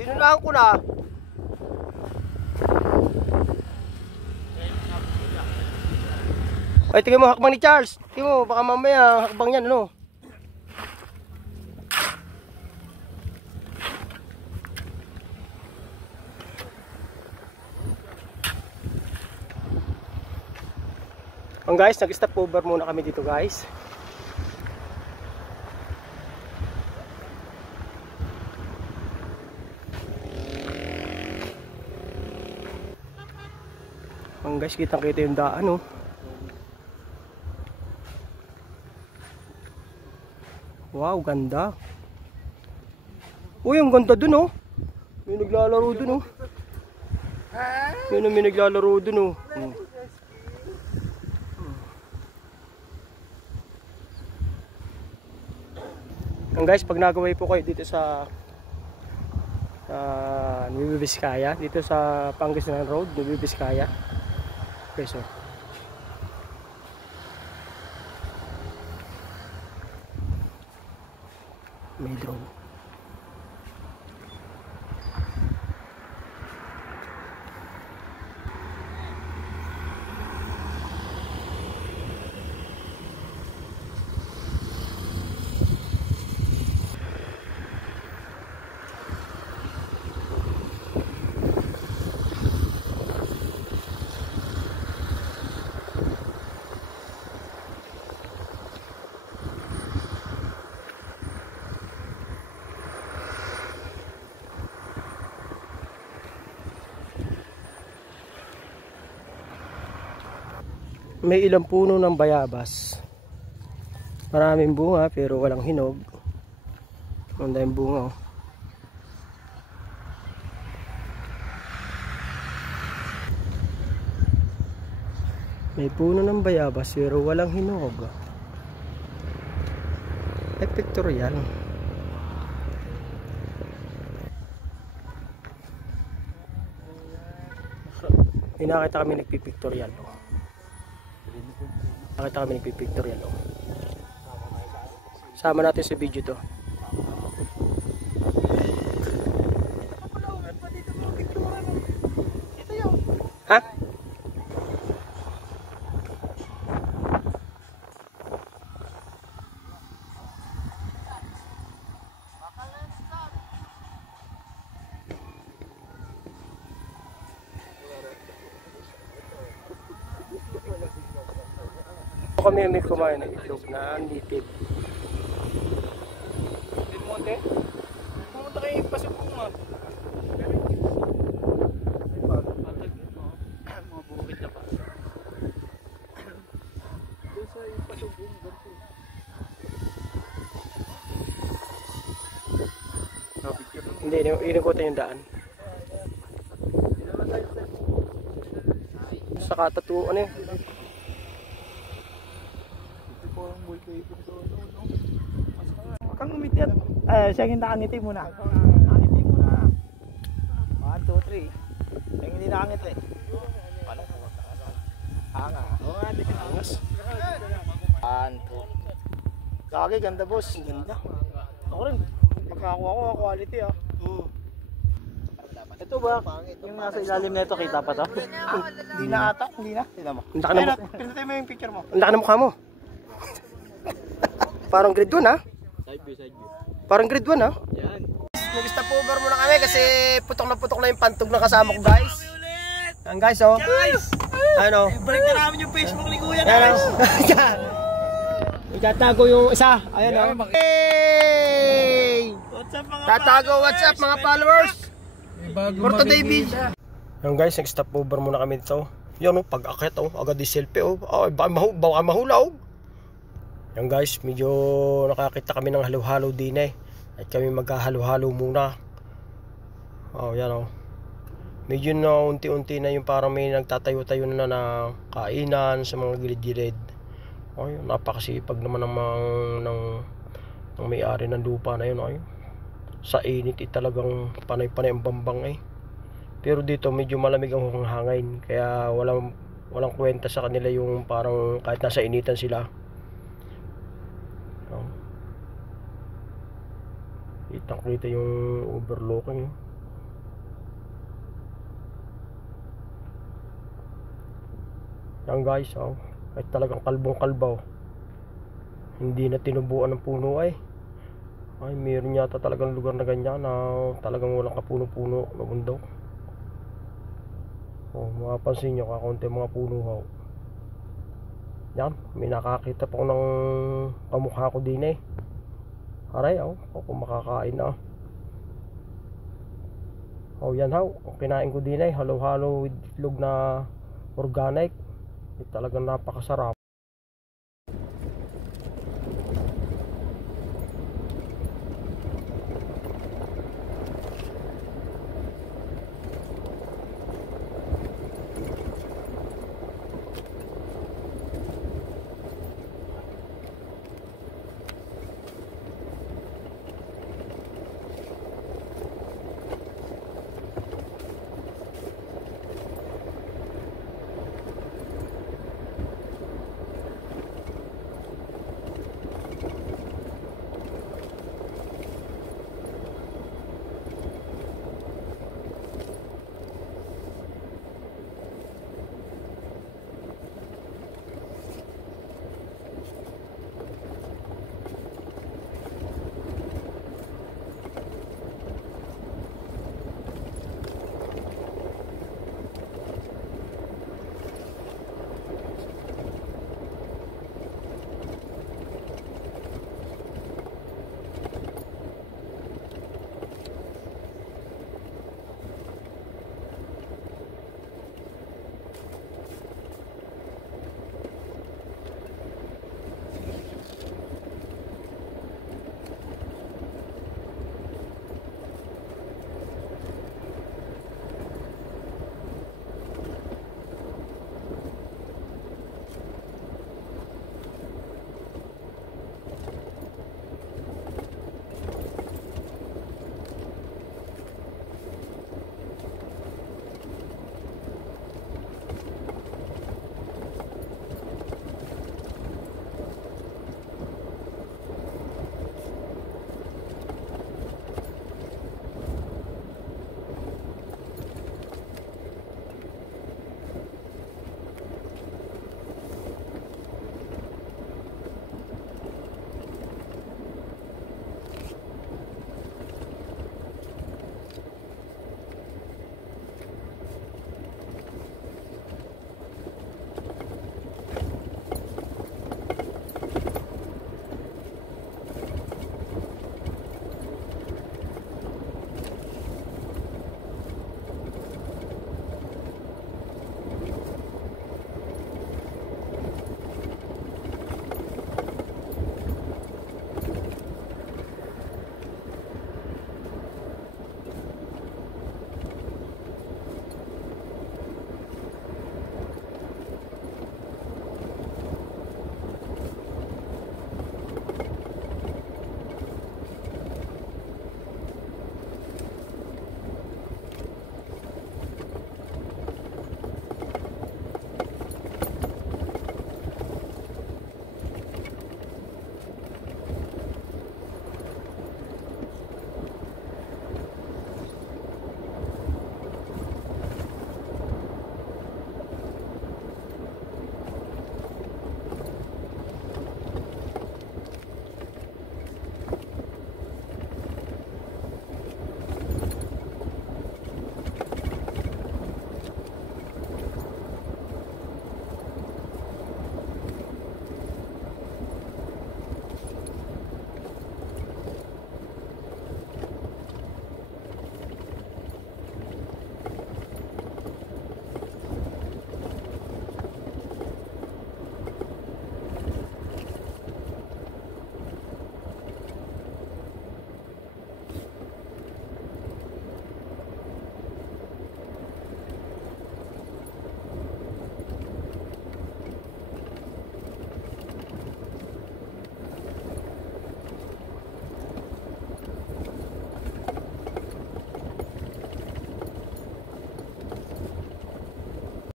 Dinulaan ko na. Ay, tingnan mo hakbang ni Charles. Tingnan mo, baka mamaya hakbang yan, ano? Guys, nag-stop over muna kami dito, guys. Guys, kitang-kita yung daan, oh. Wow, ganda. Uy, ang ganda dun, oh. May naglalaro dun, oh. Yun ang may naglalaro dun, oh. Guys, pag nagaway po kayo dito sa Nueva Vizcaya, dito sa Pangasinan Road, Nueva Vizcaya. Okay, so may drone. May ilang puno ng bayabas. Maraming bunga pero walang hinog. Ang daming bunga, oh. May puno ng bayabas pero walang hinog. Ay, pictorial. Nakita kami nagpipictorial, oh. Nakita kami nagpipictorial, oh. Sama natin sa video to. Ha? Kami may kumain ng itlog na nitid. Monte? Pumunta kayo pasubungan. Mga bukit na pa. Doon sa pasubungan. Hindi, inukutan yung daan. Sa katatu, ano yun? Huwag kang umitit. Siya yung nakangiti muna. Nakangiti muna. 1, 2, 3. Siya hindi nakangiti. Paano? Hanga. Oo nga, di kinangas. 1, 2. Kagi, ganda boss. Ganda. Ako rin. Pagkakuha ko, quality ah. Ito ba? Yung nasa ilalim na ito, kita pa to? Hindi na ata. Hindi na. Tignan mo. Pinatay mo yung picture mo. Ang laki ng mukha mo. Parang grade 1, ha? Side view, side view. Parang grade 1, ha? Yan. Nag-stop over muna kami kasi putok na yung pantog na kasama ko, guys. Yan, guys, oh. Guys! Ano? Balik na namin yung Facebook ni Kuya, guys. Itatago yung isa. Ayan, oh. Hey! What's up, mga Tatago, what's up, mga followers? For today, video. Yan, guys, nag-stop over muna kami dito. Yan, oh, pag-akit, oh. Agad di selfie, oh. Baka mahulaw. Yan, guys, medyo nakakita kami ng halo-halo din, eh. At kami maghahalo-halo muna. Oh, yan, oh. Medyo na unti-unti na yung parang may nagtatayo-tayo na na kainan sa mga gilid-gilid. Oh, yun, napakasipag naman ng may-ari ng lupa na yun, oh. Sa init, talagang panay-panay ang bambang, eh. Pero dito medyo malamig ang hangin, kaya walang kwenta sa kanila yung parang kahit nasa initan sila. Kitang-kita yung overlooking. Yan guys, oh. Ay talagang kalbong kalbaw. Hindi na tinubuan ng puno ay. Ay meron yata talagang lugar na ganyan na talagang walang kapuno-puno na bundok. Oh, mapapansin nyo kakunti mga puno ho. Yan, may nakakita pa ko ng kamukha ko din eh. Aray, oh, ako makakain na. Oh, yan ho, kinain ko din eh, halo-halo with itlog na organic. Talagang napakasarap.